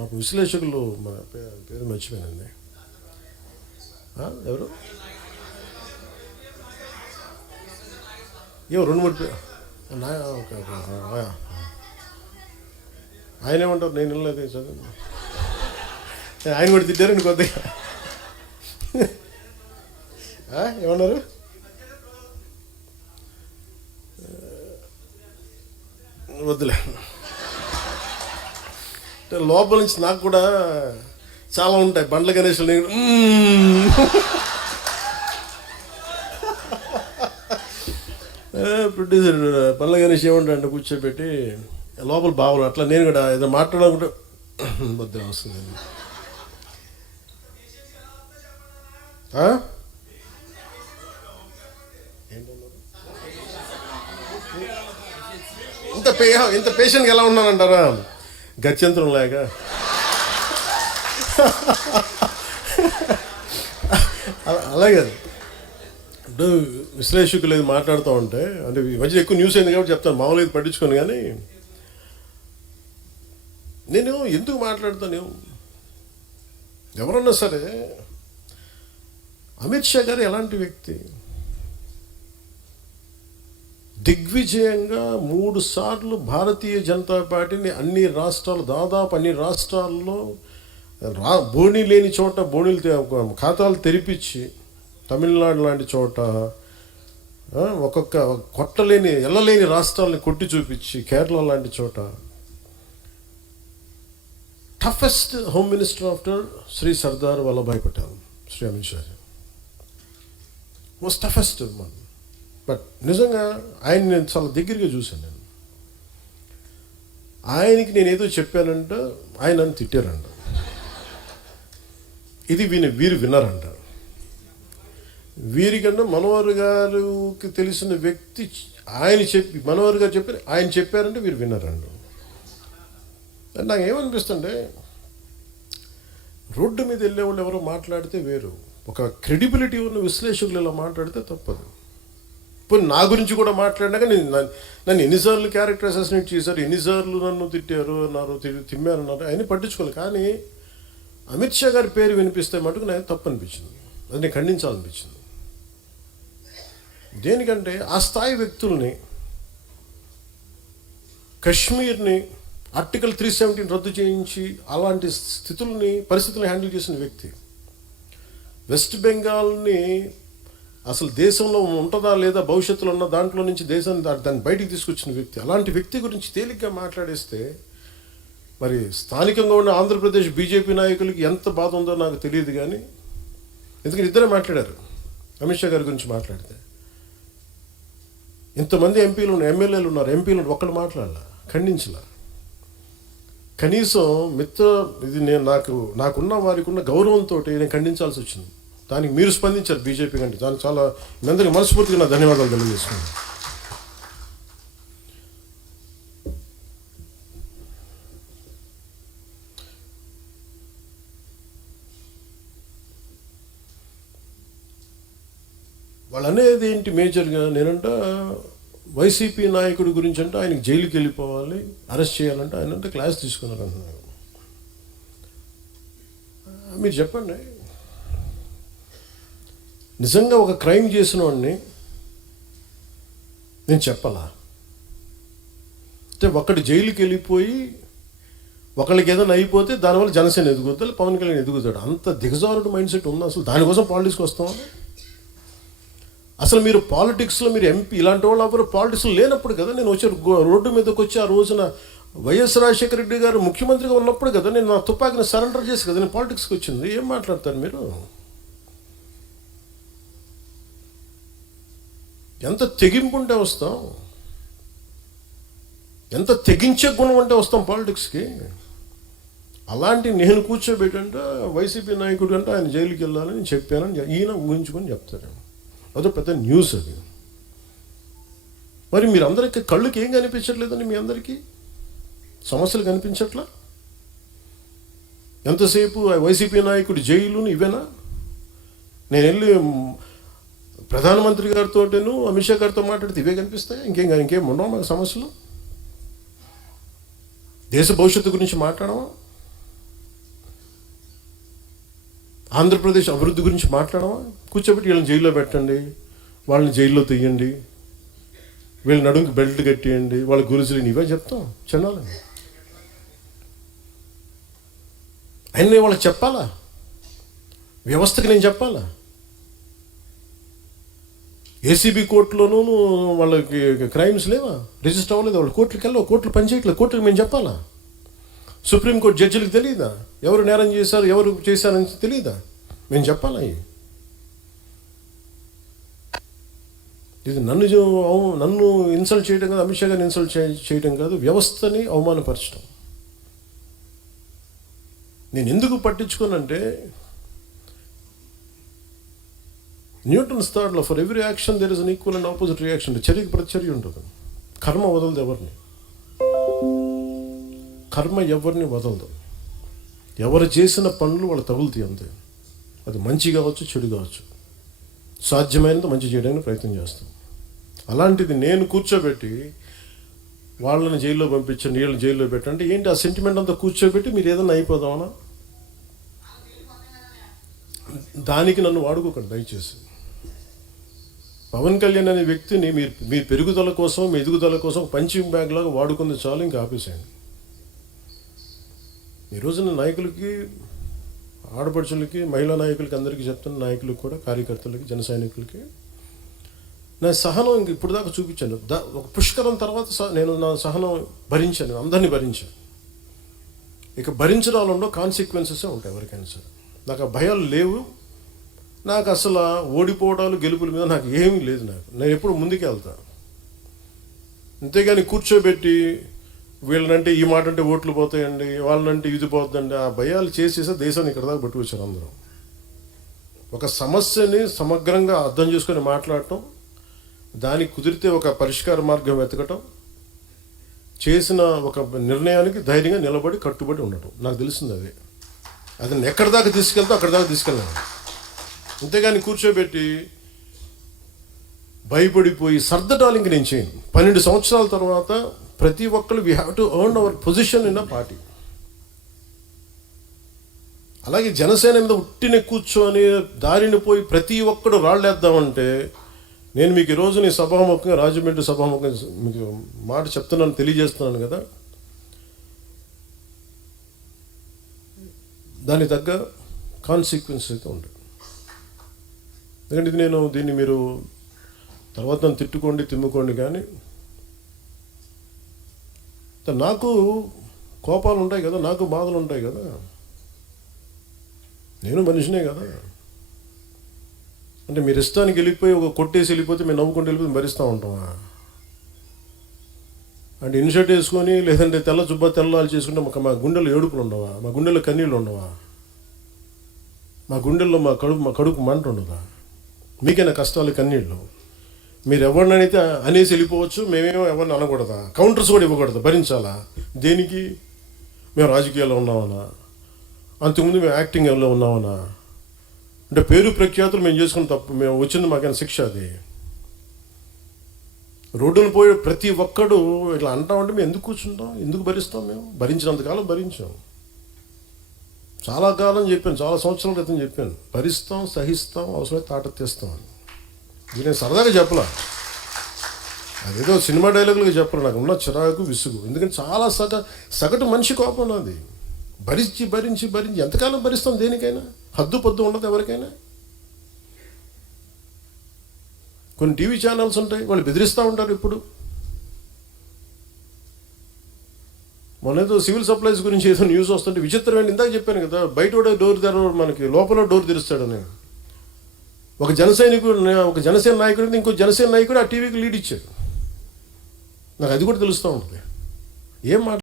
మాకు విశ్లేషకులు మన పేరు మర్చిపోయానండి. ఎవరు రెండు మూడు పేరు ఆయన ఏమంటారు, నేను వెళ్ళలేదు చదువు. ఆయన కూడా తిట్టారండి కొద్దిగా. ఏమన్నారు? వద్దులే. లోపల నుంచి నాకు కూడా చాలా ఉంటాయి. బండ్ల గణేష్ ప్రొడ్యూసర్ బండ్ల గణేష్ ఏమంటాడు కూర్చోబెట్టి లోపల బావులు అట్లా నేను కూడా ఏదో మాట్లాడాలనుకుంటే వద్దు వస్తుంది. ఇంత పేషెంట్గా ఎలా ఉన్నానంటారా? గత్యంతరం లేక. అలాగే ఇప్పుడు విశ్లేషకులు ఏది మాట్లాడుతూ ఉంటే, అంటే ఈ మధ్య ఎక్కువ న్యూస్ అయింది కాబట్టి చెప్తాను, మామూలు ఇది పట్టించుకోను. కానీ నేను ఎందుకు మాట్లాడతాను, ఎవరన్నా సరే అమిత్ షా గారు ఎలాంటి వ్యక్తి? దిగ్విజయంగా 3 సార్లు భారతీయ జనతా పార్టీని అన్ని రాష్ట్రాలు, దాదాపు అన్ని రాష్ట్రాల్లో బోణీ లేని చోట బోణీలు ఖాతాలు తెరిపించి, తమిళనాడు లాంటి చోట ఒక్కొక్క కొట్టలేని ఎల్లలేని రాష్ట్రాలని కొట్టి చూపించి, కేరళ లాంటి చోట toughest home minister after Shri Sardar Vallabhbhai Patel, Shri Amit Shah most toughest one. But నిజంగా ఆయన నేను చాలా దగ్గరగా చూశాను. నేను ఆయనకి నేను ఏదో చెప్పానంట, ఆయన నన్ను తిట్టారంట. ఇది వీరు విన్నారంట. వీరికన్నా మనోహర్ గారికి తెలిసిన వ్యక్తి ఆయన చెప్పి, మనోహర్ గారు చెప్పి ఆయన చెప్పారంటే వీరు విన్నారంట. నాకు ఏమనిపిస్తుంటే, రోడ్డు మీద వెళ్ళే వాళ్ళు ఎవరో మాట్లాడితే వేరు, ఒక క్రెడిబిలిటీ ఉన్న విశ్లేషకులు ఇలా మాట్లాడితే తప్పదు. ఇప్పుడు నా గురించి కూడా మాట్లాడినాక నన్ను ఎన్నిసార్లు క్యారెక్టర్ అసాసినేట్ చేశారు, ఎన్నిసార్లు నన్ను తిట్టారు అన్నారు, తిమ్మారు అన్నారు, అవన్నీ పట్టించుకోవాలి. కానీ అమిత్ షా గారి పేరు వినిపిస్తే మటుకు నాకు తప్పు అనిపించింది, అది నేను ఖండించాలనిపించింది. దేనికంటే ఆ స్థాయి వ్యక్తుల్ని, కశ్మీర్ని ఆర్టికల్ 317 రద్దు చేయించి అలాంటి పరిస్థితుల్ని హ్యాండిల్ చేసిన వ్యక్తి, వెస్ట్ బెంగాల్ని అసలు దేశంలో ఉంటుందా లేదా భవిష్యత్తులో ఉన్న దాంట్లో నుంచి దేశాన్ని దాన్ని బయటికి తీసుకొచ్చిన వ్యక్తి, అలాంటి వ్యక్తి గురించి తేలిగ్గా మాట్లాడేస్తే మరి స్థానికంగా ఉన్న ఆంధ్రప్రదేశ్ బీజేపీ నాయకులకి ఎంత బాధ ఉందో నాకు తెలియదు. కానీ ఎందుకంటే ఇద్దరే మాట్లాడారు అమిత్ షా గారి గురించి మాట్లాడితే. ఇంతమంది ఎమ్మెల్యేలు ఉన్నారు, ఎంపీలు ఒక్కడు మాట్లాడాల, ఖండించలా. కనీసం ఇది నేను నాకున్న వారికి ఉన్న గౌరవంతో నేను ఖండించాల్సి వచ్చింది. దానికి మీరు స్పందించారు బీజేపీ కంటే, దానికి చాలా మీ అందరికీ మనస్ఫూర్తిగా నా ధన్యవాదాలు తెలియజేసుకున్నాను. వాళ్ళు అనేది ఏంటి మేజర్గా, నేనంట వైసీపీ నాయకుడి గురించి అంటే ఆయనకి జైలుకి వెళ్ళిపోవాలి, అరెస్ట్ చేయాలంటే ఆయన అంటే క్లాస్ తీసుకున్నారు అంటున్నారు. మీరు చెప్పండి, నిజంగా ఒక క్రైమ్ చేసిన వాడిని నేను చెప్పాలా? అంటే ఒకటి జైలుకి వెళ్ళిపోయి ఒకళ్ళకి ఏదైనా అయిపోతే దానివల్ల జనసేన ఎదుగుతాడు, పవన్ కళ్యాణ్ ఎదుగుతాడు. అంత దిగజారుడు మైండ్ సెట్ ఉంది. అసలు దానికోసం పాలిటిక్స్కి వస్తామా? అసలు మీరు పాలిటిక్స్లో మీరు ఎంపీ ఇలాంటి వాళ్ళు ఎవరు పాలిటిక్స్లో లేనప్పుడు కదా నేను వచ్చి రోడ్డు మీదకి వచ్చి ఆ రోజున వైఎస్ రాజశేఖర రెడ్డి గారు ముఖ్యమంత్రిగా ఉన్నప్పుడు కదా నేను నా తుపాకీని సరెండర్ చేసి కదా నేను పాలిటిక్స్కి వచ్చింది. ఏం మాట్లాడతారు మీరు? ఎంత తెగింపు ఉంటే వస్తాం, ఎంత తెగించే గుణం అంటే వస్తాం పాలిటిక్స్కి. అలాంటి నేను కూర్చోబెట్టంటే వైసీపీ నాయకుడు అంటే ఆయన జైలుకి వెళ్ళాలని చెప్పానని ఈయన ఊహించుకొని చెప్తారు. అదో పెద్ద న్యూస్ అది. మరి మీరందరికీ కళ్ళుకి ఏం కనిపించట్లేదని మీ అందరికీ సమస్యలు కనిపించట్లా? ఎంతసేపు వైసీపీ నాయకుడు జైలు ఇవేనా? నేను వెళ్ళి ప్రధానమంత్రి గారితోటేను అమిత్ షా గారితో మాట్లాడితే ఇవే కనిపిస్తాయి? ఇంకేం ఉండవు మాకు సమస్యలు? దేశ భవిష్యత్తు గురించి మాట్లాడమా? ఆంధ్రప్రదేశ్ అభివృద్ధి గురించి మాట్లాడమా? కూర్చోబెట్టి వీళ్ళని జైల్లో పెట్టండి, వాళ్ళని జైల్లో తీయండి, వీళ్ళ నడుముకి బెల్ట్ కట్టేయండి, వాళ్ళ గురుజులు ఇవే చెప్తాం చిన్నాలని. అయినా వాళ్ళకి చెప్పాలా? వ్యవస్థకి నేను చెప్పాలా? ఏసీబీ కోర్టులోనూ వాళ్ళకి క్రైమ్స్ లేవా? రిజిస్టర్ అవ్వలేదు, వాళ్ళు కోర్టుకి వెళ్ళవు, కోర్టులు పనిచేయట్లేదు, కోర్టుకి మేము చెప్పాలా? సుప్రీంకోర్టు జడ్జిలకు తెలియదా ఎవరు నేరం చేశారు, ఎవరు చేశారని తెలియదా? మేము చెప్పాలా? ఇది నన్ను ఇన్సల్ట్ చేయడం కాదు, అమిత్ షా గారిని ఇన్సల్ట్ చేయడం కాదు, వ్యవస్థని అవమానపరచడం. నేను ఎందుకు పట్టించుకోనంటే, Newton's third law, for every action there is an equal and opposite reaction. చర్యకి ప్రతిచర్య ఉంటుంది. కర్మ వదలదు ఎవరిని, కర్మ ఎవరిని వదలదు. ఎవరు చేసిన పనులు వాళ్ళు తగులుతాయి అంతే. అది మంచి కావచ్చు, చెడు కావచ్చు. సాధ్యమైనంత మంచి చేయడానికి ప్రయత్నం చేస్తాం. అలాంటిది నేను కూర్చోబెట్టి వాళ్ళని జైల్లో పంపించండి, వీళ్ళని జైల్లో పెట్టండి ఏంటి? ఆ సెంటిమెంట్ అంతా కూర్చోబెట్టి మీరు ఏదైనా అయిపోదామనా? దానికి నన్ను వాడుకోకండి దయచేసి. పవన్ కళ్యాణ్ అనే వ్యక్తిని మీ పెరుగుదల కోసం, మీ ఎదుగుదల కోసం పంచింగ్ బ్యాగ్ లాగా వాడుకుంది చాలు, ఇంకా ఆపేసేయండి. ఈ రోజున నాయకులకి, ఆడపడుచులకి, మహిళా నాయకులకి, అందరికీ చెప్తున్న నాయకులకు కూడా, కార్యకర్తలకి, జన సైనికులకి నా సహనం ఇంక ఇప్పుడు దాకా చూపించాను. ఒక పుష్కరం తర్వాత నేను నా సహనం భరించాను, అందరినీ భరించాను. ఇక భరించడంలో కాన్సిక్వెన్సెస్ ఉంటాయి ఎవరికైనా సరే. నాకు ఆ భయాలు లేవు. నాకు అసలు ఓడిపోవడాలు, గెలుపుల మీద నాకు ఏమీ లేదు. నేను ఎప్పుడు ముందుకే వెళ్తాను. అంతేగాని కూర్చోబెట్టి వీళ్ళనంటే ఈ మాట అంటే ఓట్లు పోతాయండి, వాళ్ళనంటే ఇది పోతుందండి, ఆ భయాలు చేసేసే దేశాన్ని ఇక్కడ దాకా పట్టుకొచ్చారు అందరూ. ఒక సమస్యని సమగ్రంగా అర్థం చేసుకొని మాట్లాడటం, దానికి కుదిరితే ఒక పరిష్కార మార్గం వెతకటం, చేసిన ఒక నిర్ణయానికి ధైర్యంగా నిలబడి కట్టుబడి ఉండటం, నాకు తెలిసింది అదే. అది ఎక్కడి దాకా తీసుకెళ్తా అక్కడి దాకా తీసుకెళ్ళాను. అంతేగాని కూర్చోబెట్టి భయపడిపోయి సర్దటానికి నేను చేయను. 12 సంవత్సరాల తర్వాత ప్రతి ఒక్కరు we have to earn our position in a party. అలాగే జనసేన మీద ఉట్టిన కూర్చొని దారిని పోయి ప్రతి ఒక్కడు రాళ్ళేద్దామంటే, నేను మీకు ఈరోజు నీ సభాముఖంగా, రాజమండ్రి సభాముఖంగా మీకు మాట చెప్తున్నాను, తెలియజేస్తున్నాను కదా, దానికి తగ్గ కాన్సిక్వెన్స్ అయితే ఉంటాయి. ఎందుకంటే దీన్ని మీరు తర్వాత నన్ను తిట్టుకోండి, తిమ్ముకోండి, కానీ నాకు కోపాలు ఉంటాయి కదా, నాకు బాధలు ఉంటాయి కదా, నేను మనిషినే కదా. అంటే మీరు ఇష్టానికి వెళ్ళిపోయి ఒక కొట్టేసి వెళ్ళిపోతే మేము నవ్వుకుంటూ వెళ్ళిపోతే భరిస్తూ ఉంటామా? అంటే ఇన్షర్ట్ వేసుకొని, లేదంటే తెల్ల జుబ్బా తెల్లాలు చేసుకుంటే మా గుండెల్లో ఏడుపులు ఉండవా? మా గుండెల్లో కన్నీళ్ళు ఉండవా? మా గుండెల్లో మా కడుపు మంట ఉండదా? మీకైనా కష్టాలు, కన్నీళ్ళు. మీరు ఎవరినైతే అనేసి వెళ్ళిపోవచ్చు, మేమేమో ఎవరిని అనకూడదా? కౌంటర్స్ కూడా ఇవ్వకూడదు, భరించాలా? దేనికి? మేము రాజకీయాల్లో ఉన్నామన్నా, అంతకుముందు మేము యాక్టింగ్లో ఉన్నామన్నా, అంటే పేరు ప్రఖ్యాతులు మేము చేసుకున్న తప్పు, మేము వచ్చింది మాకైనా శిక్ష అది. రోడ్డును పోయి ప్రతి ఒక్కడు ఇట్లా అంటామంటే మేము ఎందుకు కూర్చుంటాం, ఎందుకు భరిస్తాం? మేము భరించినంతకాలం భరించాం. చాలా కాలం చెప్పాను, చాలా సంవత్సరాల క్రితం చెప్పాను, భరిస్తాం, సహిస్తాం, అవసరమైతే తాట తీస్తాం అని. ఇది నేను సరదాగా చెప్పలా, అదేదో సినిమా డైలాగులుగా చెప్పను. నాకు ఉన్న చిరాకు, విసుగు. ఎందుకంటే చాలా సగటు మనిషి కోపం నాది. భరించి భరించి భరించి ఎంతకాలం భరిస్తాం? దేనికైనా హద్దు పొద్దు ఉండదు ఎవరికైనా. కొన్ని టీవీ ఛానల్స్ ఉంటాయి, వాళ్ళు బెదిరిస్తూ ఉంటారు. ఇప్పుడు మొన్నేదో సివిల్ సప్లైస్ గురించి ఏదో న్యూస్ వస్తుంటే విచిత్రమైన, ఇందాక చెప్పాను కదా, బయట డోర్ తెరవడు, మనకి లోపల డోర్ తెరుస్తాడని. ఒక జనసేన నాయకుడికి ఇంకో జనసేన నాయకుడు ఆ టీవీకి లీడ్ ఇచ్చాడు. నాకు అది కూడా తెలుస్తూ ఉంటుంది. ఏం మాట